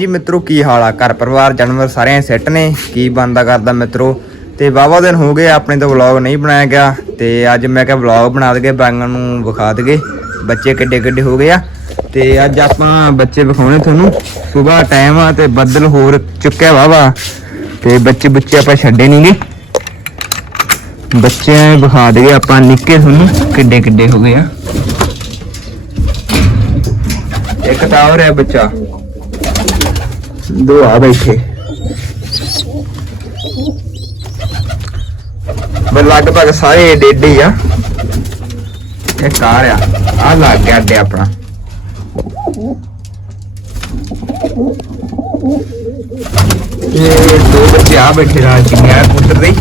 ਜੀ ਮਿੱਤਰੋ, ਕੀ ਹਾਲ ਆ? ਘਰ ਪਰਿਵਾਰ, ਜਾਨਵਰ ਸਾਰਿਆਂ ਸੈੱਟ ਨੇ। ਕੀ ਬੰਦਾ ਕਰਦਾ ਮਿੱਤਰੋ? ਤੇ ਵਾਵਾ ਦਿਨ ਹੋ ਗਏ ਆਪਣੇ ਤੋਂ ਵਲੌਗ ਨਹੀਂ ਬਣਾਇਆ ਗਿਆ। ਤੇ ਅੱਜ ਮੈਂ ਕਿਹਾ ਵਲੌਗ ਬਣਾ ਦਗੇ ਬਾਂਗਾਂ ਨੂੰ ਵਿਖਾ ਦਗੇ ਬੱਚੇ ਕਿੱਡੇ ਕਿੱਡੇ ਹੋ ਗਏ ਆ। ਤੇ ਅੱਜ ਆਪਾਂ ਬੱਚੇ ਵਿਖਾਉਣੇ ਤੁਹਾਨੂੰ। ਸਵੇਰ ਟਾਈਮ ਆ ਤੇ ਬੱਦਲ ਹੋਰ ਚੁੱਕਿਆ ਵਾਵਾ ਤੇ ਬੱਚੇ ਬੱਚੇ ਆਪਾਂ ਛੱਡੇ ਨਹੀਂਗੇ ਬੱਚੇ ਵਿਖਾ ਦਗੇ ਆਪਾਂ, ਨਿੱਕੇ ਤੁਹਾਨੂੰ ਕਿੱਡੇ ਕਿੱਡੇ ਹੋ ਗਏ ਆ। ਇੱਕ ਤਾਂ ਹੋਰ ਹੈ ਬੱਚਾ। ਦੋ ਆ ਬੈਠੇ। ਬਸ ਲਗਭਗ ਸਾਰੇ ਡੇਡੇ ਹੀ ਆ। ਇਹ ਕਾਰ ਆ। ਆ ਲੱਗ ਗਿਆ ਅੱਡੇ ਆਪਣਾ। ਇਹ ਦੋ ਬੱਚੇ ਆ ਬੈਠੇ ਰਾਜ ਕਿੰਨਿਆ ਪੁੱਤਰ ਦੇ।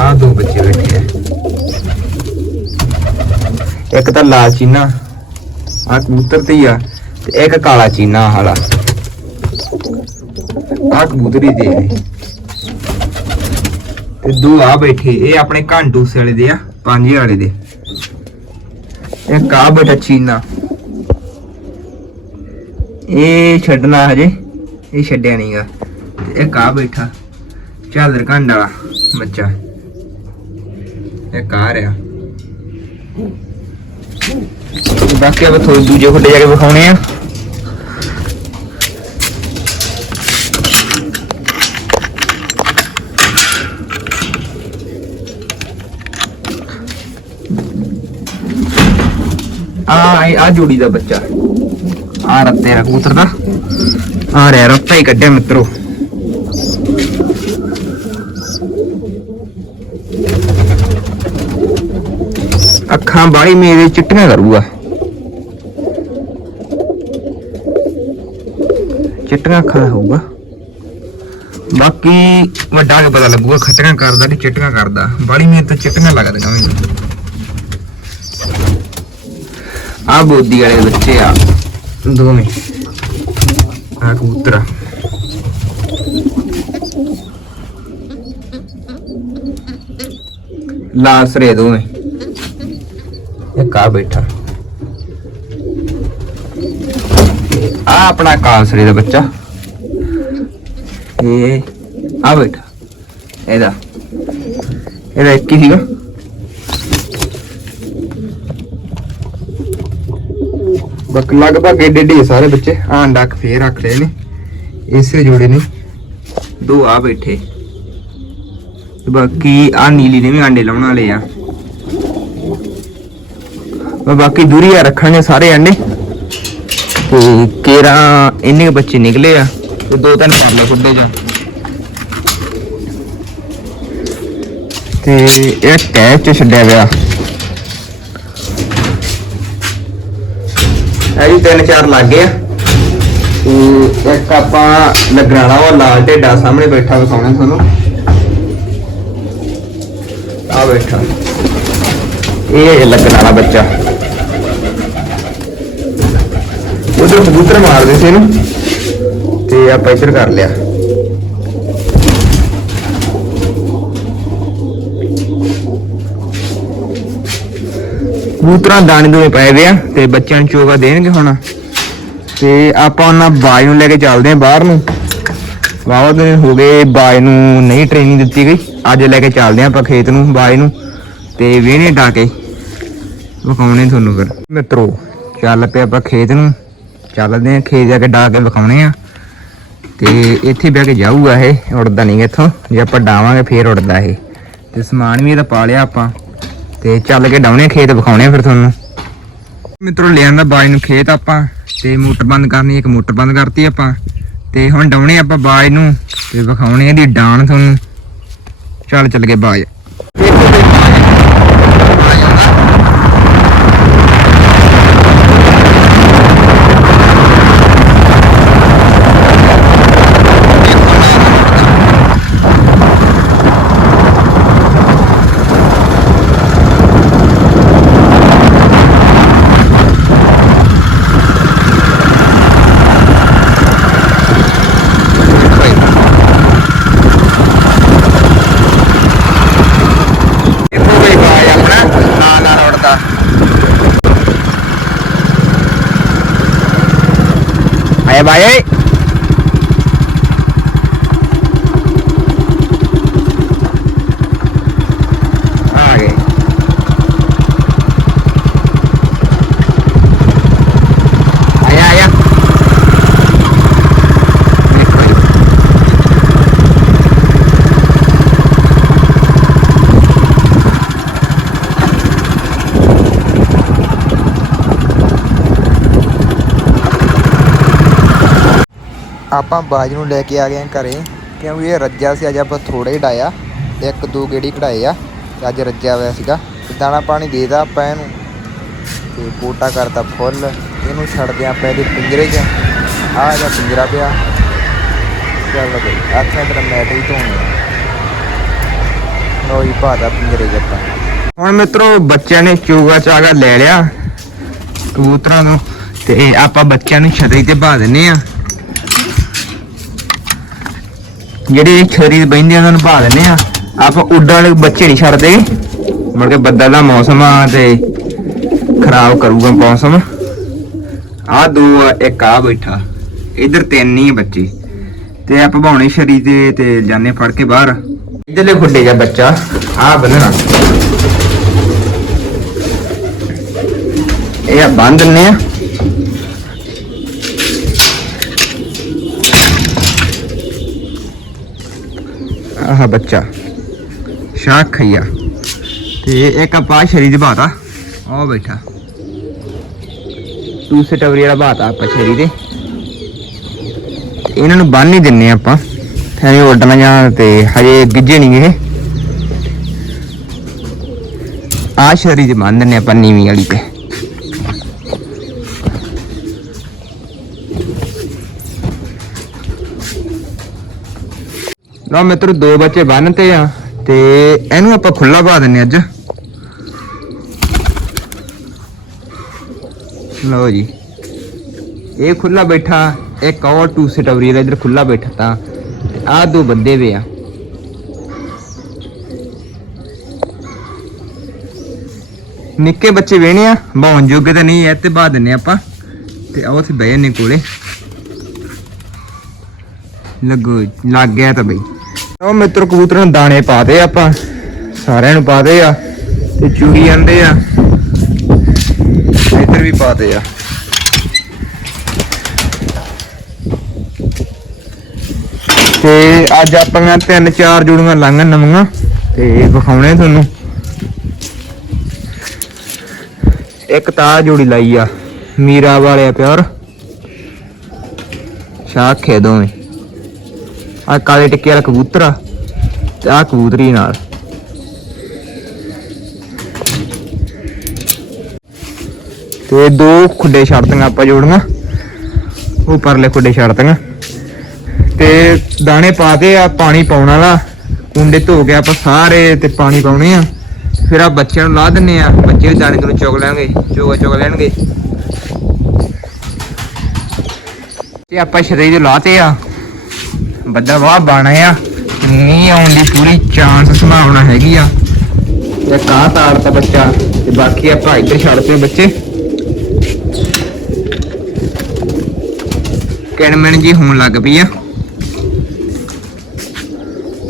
ਆ ਦੋ ਬੱਚੇ ਬੈਠੇ ਆ। ਇੱਕ ਤਾਂ ਲਾਲ ਚੀਨਾ ਆ ਕਬੂਤਰ ਤੇ ਹੀ ਆ। ਤੇ ਇੱਕ ਕਾਲਾ ਚੀਨਾ ਹਾਲਾ ਆ ਕਬੂਤਰੀ ਦੇ ਨੇ ਤੇ ਦੋ ਆ ਬੈਠੇ, ਇਹ ਆਪਣੇ ਘੰਟੂਸੇ ਵਾਲੇ ਦੇ ਆ, ਪੰਜੇ ਵਾਲੇ ਦੇ। ਇੱਕ ਆ ਬੈਠਾ ਚੀਨਾ। ਇਹ ਛੱਡਣਾ ਹਜੇ, ਇਹ ਛੱਡਿਆ ਨਹੀਂਗਾ ਤੇ ਇੱਕ ਆ ਬੈਠਾ, ਚਾਦਰ ਘੰਡ ਵਾਲਾ ਬੱਚਾ। ਇਹ ਆ। ਰਿਹਾ ਬਾਕੀ ਆਪਾਂ ਥੋੜੇ ਦੂਜੇ ਖੁੱਡੇ ਜਾ ਕੇ ਵਿਖਾਉਣੇ ਆ। ਆ ਆ ਜੋੜੀ ਦਾ ਬੱਚਾ। ਆ ਰੱਤੇ ਦਾ ਕਬੂਤਰ ਦਾ। ਆ ਰਿਹਾ ਰੱਤਾ ਹੀ ਕੱਢਿਆ ਮਿੱਤਰੋ। ਅੱਖਾਂ ਬਾਈ ਮੇਰੇ ਚਿੱਟੀਆਂ ਕਰੂਗਾ। ਚਿੱਟੀਆਂ ਅੱਖਾਂ ਦਾ ਹੋਊਗਾ। ਬਾਕੀ ਵੱਡਾ ਕੇ ਪਤਾ ਲੱਗੂਗਾ, ਖੱਟੀਆਂ ਕਰਦਾ ਕਿ ਚਿੱਟੀਆਂ ਕਰਦਾ। ਬਾੜੀ ਮੇਰੇ ਤਾਂ ਚਿੱਟੀਆਂ ਲੱਗਦੀਆਂ ਮੈਨੂੰ ਆ ਬੋਦੀ ਵਾਲੇ ਬੱਚੇ ਆ ਦੋਵੇਂ ਆ ਕਬੂਤਰ ਲਾਸਰੇ ਦੋਵੇਂ ਇੱਕ ਆ ਬੈਠਾ ਆ ਆਪਣਾ ਕਾਂਸਰੇ ਦਾ ਬੱਚਾ ਇਹ ਆ ਬੈਠਾ ਇਹਦਾ ਇਹਦਾ ਇੱਕ ਹੀ ਸੀਗਾ ਬਕ ਲਗਭਗ ਏਡੇ ਏਡੇ ਸਾਰੇ ਬੱਚੇ। ਆ ਡੱਕ ਫੇਰ ਰੱਖ ਲਏ ਨੇ। ਇਸੇ ਜੋੜੇ ਨੇ। ਦੋ ਆ ਬੈਠੇ। ਬਾਕੀ ਆ ਨੀਲੀ ਨੇ ਵੀ ਆਂਡੇ ਲਾਉਣ ਵਾਲੇ ਆ। ਬਾਕੀ ਦੂਰੀ ਆ ਰੱਖਾਂਗੇ ਸਾਰੇ ਆਂਡੇ। ਤੇ ਕੇਰਾ ਇੰਨੇ ਬੱਚੇ ਨਿਕਲੇ ਆ। ਤੇ ਦੋ ਤਿੰਨ ਕਰ ਲਓ ਖੁੱਡੇ ਜਾਂ ਤੇ ਇਹ ਕੈਚ ਚ ਛੱਡਿਆ ਗਿਆ ਇਹ ਵੀ ਤਿੰਨ ਚਾਰ ਲੱਗ ਗਏ ਆ। ਤੇ ਇੱਕ ਆਪਾਂ ਲੱਗਣਾ ਵਾਲਾ ਲਾਲ ਢੇਡਾ ਸਾਹਮਣੇ ਬੈਠਾ ਵਿਖਾਉਣਾ ਤੁਹਾਨੂੰ। ਆ ਬੈਠਾ। ਇਹ ਹੈ ਲੱਗਣ ਵਾਲਾ ਬੱਚਾ। ਉਧਰ ਕਬੂਤਰ ਮਾਰਦੇ ਸੀ ਇਹਨੂੰ। ਤੇ ਆਪਾਂ ਇੱਧਰ ਕਰ ਲਿਆ। ਕਬੂਤਰਾਂ ਦਾਣੇ ਦੋਵੇਂ ਪਏ ਵੇ ਆ ਤੇ ਬੱਚਿਆਂ ਨੂੰ ਚੋਗਾ ਦੇਣਗੇ ਹੁਣ। ਤੇ ਆਪਾਂ ਉਹਨਾਂ ਬਾਜ ਨੂੰ ਲੈ ਕੇ ਚੱਲਦੇ ਆ ਬਾਹਰ ਨੂੰ। ਵਾਵਾ ਦਿਨ ਹੋ ਗਏ, ਬਾਜ ਨੂੰ ਨਹੀਂ ਟ੍ਰੇਨਿੰਗ ਦਿੱਤੀ ਗਈ। ਅੱਜ ਲੈ ਕੇ ਚੱਲਦੇ ਆ ਆਪਾਂ ਖੇਤ ਨੂੰ, ਬਾਜ ਨੂੰ। ਤੇ ਵੇਹਣੇ ਡਾ ਕੇ ਵਿਖਾਉਣੇ ਤੁਹਾਨੂੰ ਫਿਰ। ਮਿੱਤਰੋ, ਚੱਲ ਪਏ ਆਪਾਂ ਖੇਤ ਨੂੰ। ਚੱਲਦੇ ਆ, ਖੇਤ ਜਾ ਕੇ ਡਾ ਕੇ ਵਿਖਾਉਣੇ ਆ। ਤੇ ਇੱਥੇ ਬਹਿ ਕੇ ਜਾਊਗਾ ਇਹ ਉੜਦਾ ਨਹੀਂ ਇੱਥੋਂ। ਜੇ ਆਪਾਂ ਡਾਵਾਂਗੇ, ਫੇਰ ਉੜਦਾ ਇਹ। ਤੇ ਸਮਾਨ ਵੀ ਇਹਦਾ ਪਾ ਲਿਆ ਆਪਾਂ। ਤੇ ਚੱਲ ਕੇ ਡਾਉਣੇ ਖੇਤ ਵਿਖਾਉਣੇ ਆ ਫਿਰ ਤੁਹਾਨੂੰ। ਮਿੱਤਰੋ ਲਿਆਂਦਾ ਬਾਜ ਨੂੰ ਖੇਤ ਆਪਾਂ, ਤੇ ਮੋਟਰ ਬੰਦ ਕਰਨੀ, ਇੱਕ ਮੋਟਰ ਬੰਦ ਕਰਤੀ ਆਪਾਂ। ਤੇ ਹੁਣ ਡਾਉਣੇ ਆਪਾਂ ਬਾਜ ਨੂੰ, ਤੇ ਵਿਖਾਉਣੇ ਇਹਦੀ ਡਾਣ ਤੁਹਾਨੂੰ। ਚੱਲ ਚੱਲ ਕੇ ਬਾਜ। ਆਏ ਬਾਏ ਆ ਗਏ ਆਇਆ ਆਇਆ ਦੇਖੋ ਜੀ ਆਪਾਂ ਬਾਜ ਨੂੰ ਲੈ ਕੇ ਆ ਗਏ ਘਰੇ, ਕਿਉਂਕਿ ਇਹ ਰੱਜਿਆ ਸੀ, ਅੱਜ ਆਪਾਂ ਥੋੜਾ ਹੀ ਡਾਇਆ ਇੱਕ, ਦੋ ਗੇੜੀ ਕਢਾਏ ਆ, ਤੇ ਅੱਜ ਰੱਜਿਆ ਹੋਇਆ ਸੀਗਾ। ਤੇ ਦਾਣਾ ਪਾਣੀ ਦੇਦਾ ਆਪਾਂ ਇਹਨੂੰ। ਤੇ ਪੋਟਾ ਕਰਤਾ ਫੁੱਲ, ਇਹਨੂੰ ਛੱਡਦੇ ਆਪਾਂ ਇਹਦੇ ਪਿੰਜਰੇ 'ਚ। ਆਹ ਇਹਦਾ ਪਿੰਜਰਾ ਪਿਆ। ਚੱਲ ਬਈ ਆਖਾਂ ਤੇਰਾ ਮੈਟ ਹੀ ਧੋਣੇ ਆ। ਲੋ ਜੀ ਭਾਦਾ ਪਿੰਜਰੇ 'ਚ ਆਪਾਂ। ਹੁਣ ਮਿੱਤਰੋ, ਬੱਚਿਆਂ ਨੇ ਚੂਗਾ ਚਾਗਾ ਲੈ ਲਿਆ ਕਬੂਤਰਾਂ ਨੂੰ, ਤੇ ਆਪਾਂ ਬੱਚਿਆਂ ਨੂੰ ਛਤਰੀ ਤੇ ਬਾ ਦਿੰਨੇ ਆ ਜਿਹੜੇ ਛਤਰੀ ਤੇ ਆ, ਉਹਨਾਂ ਨੂੰ ਭਾ ਦਿੰਨੇ ਆ। ਆਪਾਂ ਉੱਡਣ ਵਾਲੇ ਬੱਚੇ ਨਹੀਂ ਛੱਡਦੇ। ਮੁੜ ਕੇ ਬੱਦਲ ਦਾ ਮੌਸਮ ਆ ਤੇ ਖਰਾਬ ਕਰੂਗਾ ਮੌਸਮ। ਆ ਦੋ ਆ, ਇੱਕ ਆ ਬੈਠਾ। ਇਧਰ ਤਿੰਨ ਹੀ ਆ ਬੱਚੇ। ਤੇ ਆਪਾਂ ਭਾਉਣੇ ਸ਼ਰੀ ਤੇ ਤੇ ਜਾਣੇ ਫੜ ਕੇ ਬਾਹਰ। ਇਧਰਲੇ ਖੁੱਡੇ ਜਾ ਬੱਚਾ ਆ ਬੰਨਣਾ। ਇਹ ਆ ਬੰਨ ਦਿੰਨੇ ਆ। ਆਹ ਬੱਚਾ ਸ਼ਾਖ ਖਈਆ। ਤੇ ਇੱਕ ਆਪਾ ਸ਼ਰੀ ਦੇ ਬਾਤਾ ਉਹ ਬੈਠਾ। ਦੂਸਰੇ ਟਵਰੀ ਵਾਲਾ ਬਾਤਾ ਆਪਾਂ ਸ਼ਰੀ ਦੇ। ਇਹਨਾਂ ਨੂੰ ਬੰਨ ਹੀ ਦਿੰਨੇ ਆਪਾਂ। ਫੇਰ ਉੱਡਣਾ ਜਾਂ ਤੇ ਹਜੇ ਗਿੱਜੇ ਨਹੀਂ ਇਹ। ਆ ਸ਼ਰੀ ਦੇ ਬੰਨ ਦਿੰਨੇ ਆਪਾਂ ਨੀਵੀਂ ਵਾਲੀ ਤੇ। ਲਓ ਮਿੱਤਰ ਦੋ ਬੱਚੇ ਬੰਨਤੇ ਆ, ਤੇ ਇਹਨੂੰ ਆਪਾਂ ਖੁੱਲਾ ਪਾ ਦਿੰਨੇ ਅੱਜ। ਲਓ ਜੀ। ਇਹ ਖੁੱਲਾ ਬੈਠਾ, ਇੱਕ ਔਰ ਟੂ ਸਟਵਰੀ ਦਾ ਇਧਰ ਖੁੱਲਾ ਬੈਠਾ ਤਾਂ ਆ ਦੋ ਬੰਦੇ ਵੇ ਆ। ਨਿੱਕੇ ਬੱਚੇ ਵੇਣੇ ਆ, ਬਾਉਣ ਜੋਗੇ ਤਾਂ ਨਹੀਂ ਐ ਤੇ ਬਾ ਦਿੰਨੇ ਆਪਾਂ, ਤੇ ਆਓ ਤੇ ਬਹਿ ਨੇ ਕੋਲੇ। ਲੱਗੋ, ਲੱਗ ਗਿਆ ਤਾਂ ਬਈ। ਉਹ ਮਿੱਤਰ ਕਬੂਤਰ ਨੂੰ ਦਾਣੇ ਪਾਦੇ ਆਪਾਂ, ਸਾਰਿਆਂ ਨੂੰ ਪਾਦੇ ਆ ਤੇ ਚੂੜੀ ਜਾਂਦੇ ਆ। ਇੱਧਰ ਵੀ ਪਾਦੇ ਆ। ਤੇ ਅੱਜ ਆਪਾਂ ਤਿੰਨ ਚਾਰ ਜੋੜੀਆਂ ਲੰਘਣ ਨਵੀਆਂ, ਤੇ ਵਿਖਾਉਣੇ ਤੁਹਾਨੂੰ। ਇੱਕ ਤਾਂ ਜੋੜੀ ਲਾਈ ਆ, ਮੀਰਾ ਵਾਲਿਆ ਪਿਆਰ ਸ਼ਾਖੇ ਦੋਵੇਂ। ਆ ਕਾਲੇ ਟਿੱਕੇ ਵਾਲਾ ਕਬੂਤਰ ਆ ਤੇ ਆ ਕਬੂਤਰੀ ਨਾਲ। ਤੇ ਦੋ ਖੁੱਡੇ ਛੱਡ ਛੱਡਤੀਆਂ ਆਪਾਂ ਜੋੜੀਆਂ। ਉਹ ਪਰਲੇ ਖੁੱਡੇ ਛੱਡ ਛੱਡਤੀਆਂ। ਤੇ ਦਾਣੇ ਪਾ ਕੇ ਆ ਪਾਣੀ ਪਾਉਣ ਵਾਲਾ। ਕੁੰਡੇ ਧੋ ਕੇ ਆਪਾਂ ਸਾਰੇ ਤੇ ਪਾਣੀ ਪਾਉਣੇ ਆ। ਫਿਰ ਆ ਬੱਚਿਆਂ ਨੂੰ ਲਾ ਦਿੰਨੇ ਆ। ਬੱਚੇ ਵੀ ਦਾਣੇ ਨੂੰ ਚੁਗ ਲੈਣਗੇ, ਚੋਗਾ ਚੁਗ ਲੈਣਗੇ। ਤੇ ਆਪਾਂ ਸ਼ਰੀਰ ਦੇ ਲਾਤੇ ਆ। ਬੱਦਲ ਵਾਹ ਬਾਣਾ ਆ। ਮੀਂਹ ਆਉਣ ਦੀ ਪੂਰੀ ਚਾਂਸ ਸੰਭਾਵਨਾ ਹੈਗੀ ਆ। ਤੇ ਕਾਹ ਤਾੜਤਾ ਬੱਚਾ, ਤੇ ਬਾਕੀ ਆਪਾਂ ਇੱਧਰ ਛੱਡਤੇ ਬੱਚੇ। ਕਿਣਮਣ ਜੀ ਹੋਣ ਲੱਗ ਪਈ ਆ।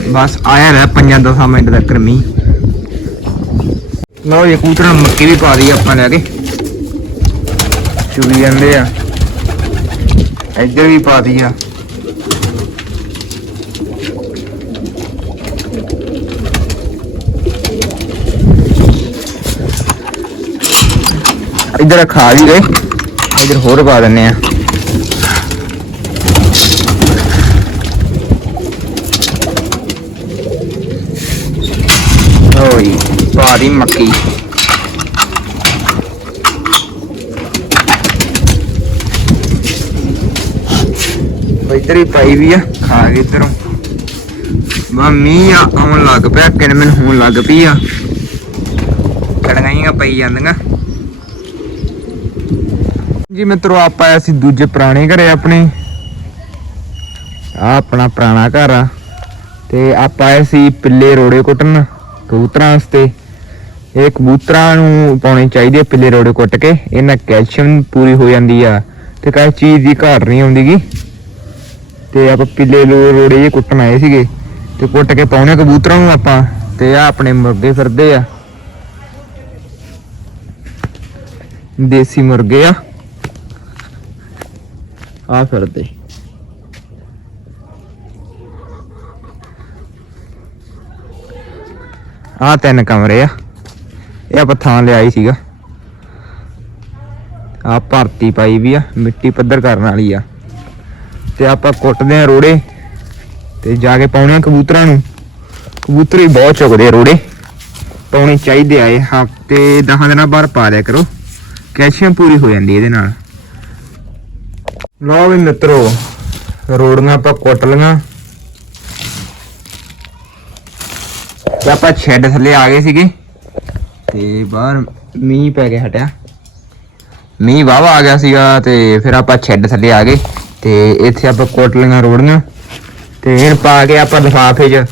ਬਸ ਆਇਆ ਰਹਿ ਪੰਜਾਂ ਦਸਾਂ ਮਿੰਟ ਤੱਕ ਮੀਂਹ। ਲਓ ਇਹ ਕੂਤਰਾਂ ਨੂੰ ਮੱਕੀ ਵੀ ਪਾ ਦਈ ਆਪਾਂ ਲੈ ਕੇ। ਚੁਗੀ ਜਾਂਦੇ ਆ। ਇੱਧਰ ਵੀ ਪਾ ਦੀ ਆ ਇੱਧਰ ਖਾ ਵੀ ਗਏ ਇੱਧਰ ਹੋਰ ਪਾ ਦਿੰਨੇ ਆ। ਓਏ ਪਾ ਦੀ ਮੱਕੀ। ਇੱਧਰ ਹੀ ਪਾਈ ਵੀ ਆ, ਖਾ ਗਏ ਇਧਰੋਂ। ਮੰਮੀ ਆ, ਆਉਣ ਲੱਗ ਪਿਆ, ਕਿਨ ਮੈਨੂੰ ਹੋਣ ਲੱਗ ਪਈ ਆ। ਕੜਗਾਈਆਂ ਪਈ ਜਾਂਦੀਆਂ। ਜੀ ਮਿੱਤਰੋ, ਆਪਾਂ ਆਏ ਸੀ ਦੂਜੇ ਪੁਰਾਣੇ ਘਰੇ ਆਪਣੇ। ਆ ਆਪਣਾ ਪੁਰਾਣਾ ਘਰ ਆ। ਤੇ ਆਪਾਂ ਆਏ ਸੀ ਪਿੱਲੇ ਰੋੜੇ ਕੁੱਟਣ ਕਬੂਤਰਾਂ ਵਾਸਤੇ। ਇਹ ਕਬੂਤਰਾਂ ਨੂੰ ਪਾਉਣੇ ਚਾਹੀਦੇ ਆ ਪਿੱਲੇ ਰੋੜੇ ਕੁੱਟ ਕੇ। ਇਹਨਾਂ ਕੈਲਸ਼ੀਅਮ ਪੂਰੀ ਹੋ ਜਾਂਦੀ ਆ। ਤੇ ਕਾਹ ਚੀਜ਼ ਦੀ ਘਾਟ ਨਹੀਂ ਆਉਂਦੀਗੀ ਤੇ ਆਪਾਂ ਪਿੱਲੇ ਲੋ ਰੋੜੇ ਜੇ ਕੁੱਟਣ ਆਏ ਸੀਗੇ। ਤੇ ਕੁੱਟ ਕੇ ਪਾਉਣੇ ਕਬੂਤਰਾਂ ਨੂੰ ਆਪਾਂ। ਤੇ ਆ ਆਪਣੇ ਮੁਰਗੇ ਫਿਰਦੇ ਆ। ਦੇਸੀ ਮੁਰਗੇ ਆ। ਆ ਫਿਰਦੇ। ਆ ਤਿੰਨ ਕਮਰੇ ਆ। ਇਹ ਆਪਾਂ ਥਾਂ ਲਿਆਈ ਸੀਗਾ। ਆ ਭਰਤੀ ਪਾਈ ਵੀ ਆ, ਮਿੱਟੀ ਪੱਧਰ ਕਰਨ ਵਾਲੀ ਆ। ਤੇ ਆਪਾਂ ਕੁੱਟਦੇ ਆ ਰੋੜੇ ਤੇ ਜਾ ਕੇ ਪਾਉਣੇ ਆ ਕਬੂਤਰਾਂ ਨੂੰ। ਕਬੂਤਰ ਹੀ ਬਹੁਤ ਚੁਗਦੇ ਆ ਰੋੜੇ। ਪਾਉਣੇ ਚਾਹੀਦੇ ਆ ਇਹ। ਹਫ਼ਤੇ 10 ਦਿਨਾਂ ਬਾਅਦ ਪਾ ਲਿਆ ਕਰੋ। ਕੈਲਸ਼ੀਅਮ ਪੂਰੀ ਹੋ ਜਾਂਦੀ ਇਹਦੇ ਨਾਲ। ਲਓ ਵੀ ਮਿੱਤਰੋ, ਰੋੜੀਆਂ ਆਪਾਂ ਕੁੱਟ ਲਈਆਂ। ਤੇ ਆਪਾਂ ਛੱਡ ਥੱਲੇ ਆ ਗਏ ਸੀਗੇ, ਤੇ ਬਾਹਰ ਮੀਂਹ ਪੈ ਗਿਆ ਹਟਿਆ। ਮੀਂਹ ਵਾਵਾ ਆ ਗਿਆ ਸੀਗਾ ਤੇ ਫਿਰ ਆਪਾਂ ਛੱਡ ਥੱਲੇ ਆ ਗਏ, ਤੇ ਇੱਥੇ ਆਪਾਂ ਕੁੱਟ ਲਈਆਂ ਰੋੜੀਆਂ। ਤੇ ਇਹਨ ਪਾ ਕੇ ਆਪਾਂ ਲਿਫਾਫੇ 'ਚ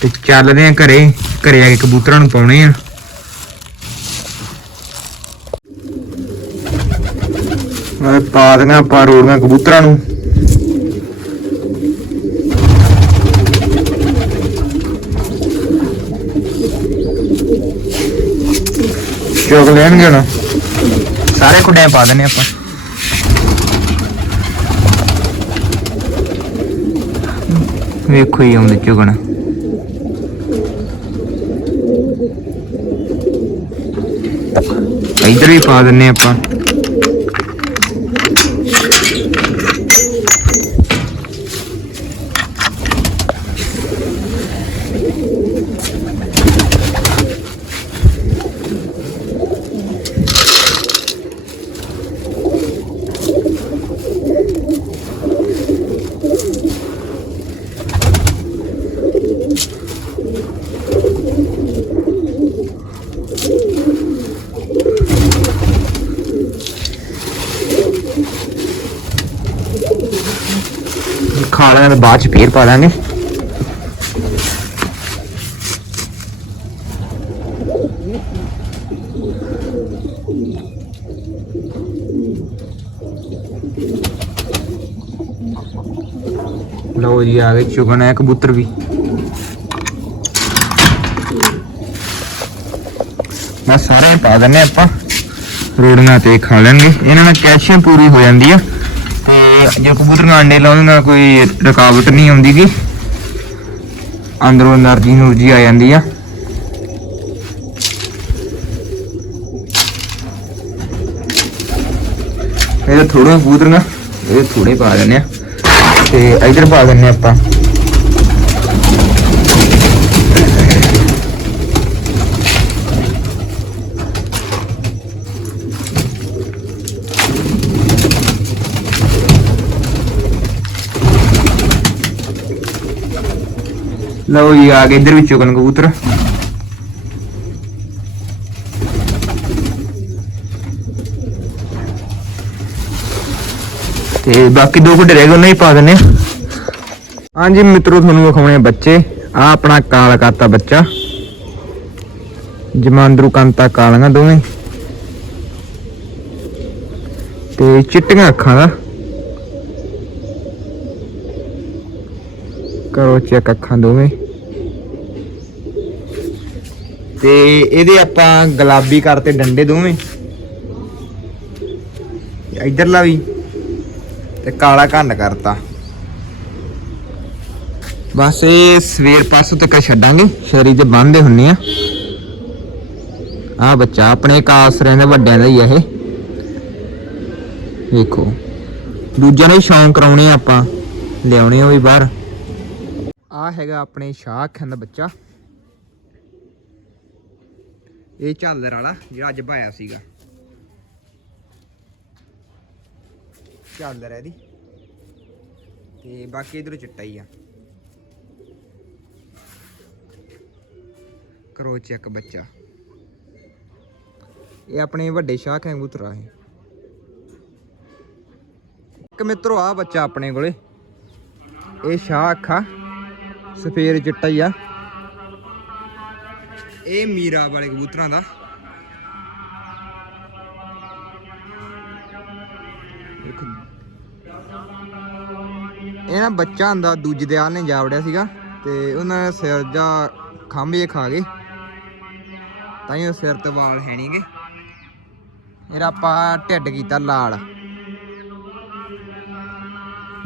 ਤੇ ਚੱਲਦੇ ਆ ਘਰੇ ਘਰੇ ਆ ਕੇ ਕਬੂਤਰਾਂ ਨੂੰ ਪਾਉਣੇ ਆ। ਪਾ ਦੇਣਾ ਆਪਾਂ, ਰੋੜੀਆਂ ਕਬੂਤਰਾਂ ਨੂੰ। ਚੁਗ ਲੈਣਗੇ ਨਾ ਸਾਰੇ ਖੁੱਡੇ ਪਾ ਦਨੇ ਆਪਾਂ। ਵੇਖੋ ਹੀ ਆਉਂਦੇ ਚੁਗਣ ਇੱਧਰ ਵੀ ਪਾ ਦਿੰਨੇ ਆਪਾਂ। ਖਾ ਲੈਣਾ ਤੇ ਬਾਅਦ ਚ ਫੇਰ ਪਾ ਦਾਂਗੇ ਲਓ ਜੀ, ਆ ਗਏ ਚੁਗਣ ਹੈ ਕਬੂਤਰ ਵੀ। ਮੈਂ ਸਾਰੇ ਪਾ ਦਿੰਨੇ ਆਪਾਂ। ਰੋੜੀਆਂ ਤੇ ਖਾ ਲੈਣਗੇ। ਇਹਨਾਂ ਨਾਲ ਕੈਲਸ਼ੀਅਮ ਪੂਰੀ ਹੋ ਜਾਂਦੀ ਆ। ਜੋ ਕਬੂਤਰੀਆਂ ਆਂਡੇ ਲਾਉਂਦੇ ਨਾਲ ਕੋਈ ਰੁਕਾਵਟ ਨਹੀਂ ਆਉਂਦੀ ਗੀ। ਅੰਦਰੋਂ એનર્ਜੀ ਨੂਰਜੀ ਆ ਜਾਂਦੀ ਆ। ਇਹ ਥੋੜੇ ਕਬੂਤਰੀਆਂ ਇਹ ਥੋੜੇ ਪਾ ਦਿੰਨੇ ਆ। ਤੇ ਇਧਰ ਪਾ ਦਿੰਨੇ ਆਪਾਂ। ਲਓ ਜੀ, ਆ ਗਏ ਇਧਰ ਵੀ ਚੁਗਣ ਕਬੂਤਰ। ਤੇ ਬਾਕੀ ਦੋ ਖੁੱਡੇ ਰਹਿ ਗਏ, ਉਹਨਾਂ ਹੀ ਪਾ ਦਿੰਨੇ ਆ। ਹਾਂਜੀ ਮਿੱਤਰੋ, ਤੁਹਾਨੂੰ ਵਿਖਾਉਣੇ ਬੱਚੇ। ਆ ਆਪਣਾ ਕਾਲ ਕਰਤਾ ਬੱਚਾ। ਜਮਾਂਦਰੂ, ਕੰਤਾ, ਕਾਲੀਆਂ ਦੋਵੇਂ। ਤੇ ਚਿੱਟੀਆਂ ਅੱਖਾਂ ਦਾ। ਕਰੋ ਚੈੱਕ ਅੱਖਾਂ ਦੋਵੇਂ। ਤੇ ਇਹਦੇ ਆਪਾਂ ਗੁਲਾਬੀ ਕਰਤੇ ਡੰਡੇ ਦੋਵੇਂ। ਇਧਰਲਾ ਵੀ। ਤੇ ਕਾਲਾ ਘੰਡ ਕਰਤਾ। ਬਸ ਇਹ ਸਵੇਰ ਪਾਸੋਂ ਤੱਕ ਛੱਡਾਂਗੇ। ਸ਼ਰੀ ਤੇ ਬੰਨਦੇ ਹੁੰਨੇ ਆ। ਆ ਬੱਚਾ ਆਪਣੇ ਕਾਸਰਿਆਂ ਦੇ ਵੱਡਿਆਂ ਦਾ ਹੀ ਆ ਇਹ। ਵੇਖੋ। ਦੂਜਿਆਂ ਨੂੰ ਵੀ ਸ਼ੌਂਕ ਕਰਾਉਣੇ ਆ ਆਪਾਂ। ਲਿਆਉਣੇ ਆ ਵੀ ਬਾਹਰ। ਆ ਹੈਗਾ ਆਪਣੇ ਸ਼ਾਹ ਅੱਖਾਂ ਦਾ ਬੱਚਾ। ਇਹ ਝਾਲਰ ਵਾਲਾ ਜਿਹੜਾ ਅੱਜ ਭਾਇਆ ਸੀਗਾ। ਝਾਲਰ ਇਹਦੀ। ਤੇ ਬਾਕੀ ਇਧਰੋਂ ਚਿੱਟਾ ਹੀ ਆ। ਕਰੋ ਚੈੱਕ ਬੱਚਾ। ਇਹ ਆਪਣੇ ਵੱਡੇ ਸ਼ਾਹ ਖਾਂ ਕਬੂਤਰ ਆ ਇਹ। ਇੱਕ ਮਿੱਤਰੋ ਆ ਬੱਚਾ ਆਪਣੇ ਕੋਲੇ। ਇਹ ਸ਼ਾਹ ਅੱਖਾਂ। ਸਫੇਦ ਚਿੱਟਾ ਹੀ ਆ। ਇਹ ਮੀਰਾ ਵਾਲੇ ਕਬੂਤਰਾਂ ਦਾ। ਇਹ ਨਾ ਬੱਚਾ ਹੁੰਦਾ, ਦੂਜੇ ਦਿਆਲ ਨੇ ਜਾ ਵੜਿਆ ਸੀਗਾ ਤੇ ਉਹਨਾਂ ਸਿਰ ਜਾ ਖੰਭੇ ਖਾ ਗਏ। ਤਾਂ ਹੀ ਉਹ ਸਿਰ ਤੇ ਵਾਲ ਹੈ ਨਹੀਂਗੇ। ਇਹਦਾ ਆਪਾਂ ਢਿੱਡ ਕੀਤਾ ਲਾਲ।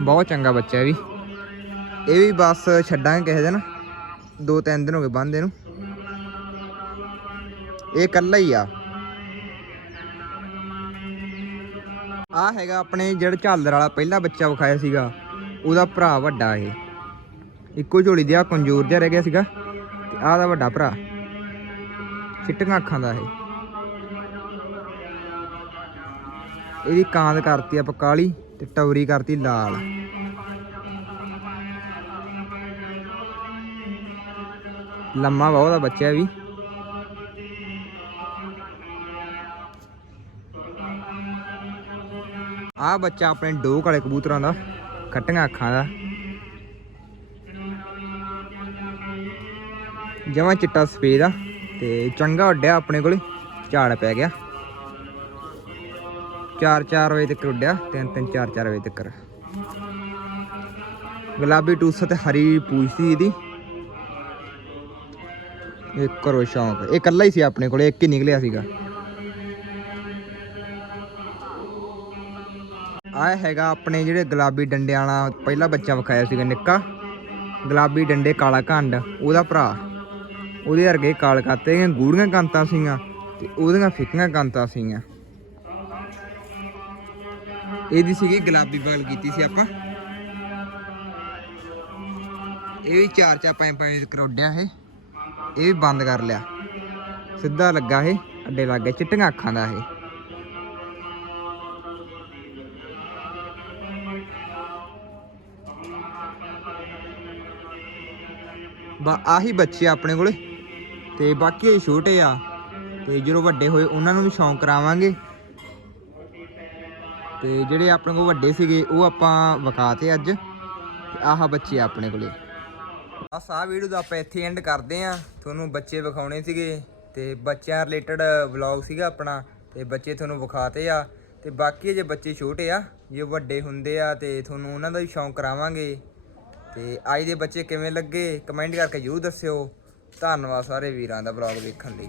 ਬਹੁਤ ਚੰਗਾ ਬੱਚਾ ਵੀ। ਇਹ ਵੀ ਬਸ ਛੱਡਾਂਗੇ ਕਿਸੇ ਦਿਨ। ਦੋ ਤਿੰਨ ਦਿਨ ਹੋ ਗਏ ਬੰਦੇ ਨੂੰ। ਇਹ ਇਕੱਲਾ ਹੀ ਆ। ਆ ਹੈਗਾ ਆਪਣੇ ਜਿਹੜਾ ਝਾਲਰ ਵਾਲਾ ਪਹਿਲਾ ਬੱਚਾ ਵਿਖਾਇਆ ਸੀਗਾ। ਉਹਦਾ ਭਰਾ ਵੱਡਾ ਇਹ। ਇੱਕੋ ਝੋਲੀ ਦੇ ਆ ਕੰਜੂਰ ਜਿਹਾ ਰਹਿ ਗਿਆ ਸੀਗਾ। ਤੇ ਆਹ ਦਾ ਵੱਡਾ ਭਰਾ। ਚਿੱਟੀਆਂ ਅੱਖਾਂ ਦਾ ਇਹ। ਇਹਦੀ ਕਾਂਦ ਕਰਤੀ ਆਪਾਂ ਕਾਲੀ ਤੇ ਟੌਰੀ ਕਰਤੀ ਲਾਲ। ਲੰਮਾ ਬਹੁਤ ਆ ਬੱਚਾ ਵੀ। ਆ ਬੱਚਾ ਆਪਣੇ ਡੋਕ ਵਾਲੇ ਕਬੂਤਰਾਂ ਦਾ, ਖੱਟੀਆਂ ਅੱਖਾਂ ਦਾ। ਜਮਾ ਚਿੱਟਾ ਸਫੇਦ ਆ ਤੇ ਚੰਗਾ ਉੱਡਿਆ ਆਪਣੇ ਕੋਲ, ਝਾੜ ਪੈ ਗਿਆ। 4-4 ਵਜੇ ਤੱਕ ਉੱਡਿਆ 3-3 4-4 ਵਜੇ ਤੱਕ। ਗੁਲਾਬੀ ਟੂਸ ਤੇ ਹਰੀ ਪੂਛ ਇਹਦੀ। ਇਹ ਕਰੋ ਸ਼ੌਂਕ, ਇਹ ਇਕੱਲਾ ਹੀ ਸੀ ਆਪਣੇ ਕੋਲ, ਇੱਕ ਹੀ ਨਿਕਲਿਆ ਸੀਗਾ। ਆਹ ਹੈਗਾ ਆਪਣੇ ਜਿਹੜੇ ਗੁਲਾਬੀ ਡੰਡਿਆਂ ਵਾਲਾ ਪਹਿਲਾ ਬੱਚਾ ਵਿਖਾਇਆ ਸੀਗਾ ਨਿੱਕਾ। ਗੁਲਾਬੀ ਡੰਡੇ ਕਾਲਾ ਘੰਡ, ਉਹਦਾ ਭਰਾ। ਉਹਦੇ ਵਰਗੇ ਕਾਲ ਕਾਤੇ ਗੂੜੀਆਂ ਕੰਤਾਂ ਸੀਗੀਆਂ ਤੇ ਉਹਦੀਆਂ ਫਿੱਕੀਆਂ ਕੰਤਾਂ ਸੀਗੀਆਂ। ਇਹਦੀ ਸੀਗੀ ਗੁਲਾਬੀ ਬਗਲ ਕੀਤੀ ਸੀ ਆਪਾਂ। ਇਹ ਵੀ ਚਾਰ ਚਾਰ ਪੰਜ ਪੰਜ ਕਰੋੜਿਆ ਇਹ। ਇਹ ਵੀ ਬੰਦ ਕਰ ਲਿਆ। ਸਿੱਧਾ ਲੱਗਾ ਇਹ, ਅੱਡੇ ਲੱਗ ਚਿੱਟੀਆਂ ਅੱਖਾਂ ਦਾ ਇਹ। ਬਾ ਆਹੀ ਬੱਚੇ ਆ ਆਪਣੇ ਕੋਲੇ। ਤੇ ਬਾਕੀ ਇਹ ਛੋਟੇ ਆ। ਤੇ ਜਦੋਂ ਵੱਡੇ ਹੋਏ ਉਹਨਾਂ ਨੂੰ ਵੀ ਸ਼ੌਂਕ ਕਰਾਵਾਂਗੇ। ਤੇ ਜਿਹੜੇ ਆਪਣੇ ਕੋਲ ਵੱਡੇ ਸੀਗੇ, ਉਹ ਆਪਾਂ ਵਿਖਾਤੇ ਅੱਜ। ਤੇ ਆਹ ਬੱਚੇ ਆਪਣੇ ਕੋਲੇ। ਬਸ ਆਹ ਵੀਡੀਓ ਦਾ ਆਪਾਂ ਇੱਥੇ ਐਂਡ ਕਰਦੇ ਆ। ਤੁਹਾਨੂੰ ਬੱਚੇ ਵਿਖਾਉਣੇ ਸੀਗੇ। ਤੇ ਬੱਚਿਆਂ ਰਿਲੇਟਡ ਵਲੌਗ ਸੀਗਾ ਆਪਣਾ। ਤੇ ਬੱਚੇ ਤੁਹਾਨੂੰ ਵਿਖਾਤੇ ਆ। ਤੇ ਬਾਕੀ ਜੇ ਬੱਚੇ ਛੋਟੇ ਆ, ਜੇ ਵੱਡੇ ਹੁੰਦੇ ਆ ਤੇ ਤੁਹਾਨੂੰ ਉਹਨਾਂ ਦਾ ਵੀ ਸ਼ੌਂਕ ਕਰਾਵਾਂਗੇ। ਤੇ ਅੱਜ ਦੇ ਬੱਚੇ ਕਿਵੇਂ ਲੱਗੇ? ਕਮੈਂਟ ਕਰਕੇ ਜ਼ਰੂਰ ਦੱਸਿਓ। ਧੰਨਵਾਦ ਸਾਰੇ ਵੀਰਾਂ ਦਾ ਵਲੌਗ ਵੇਖਣ ਲਈ।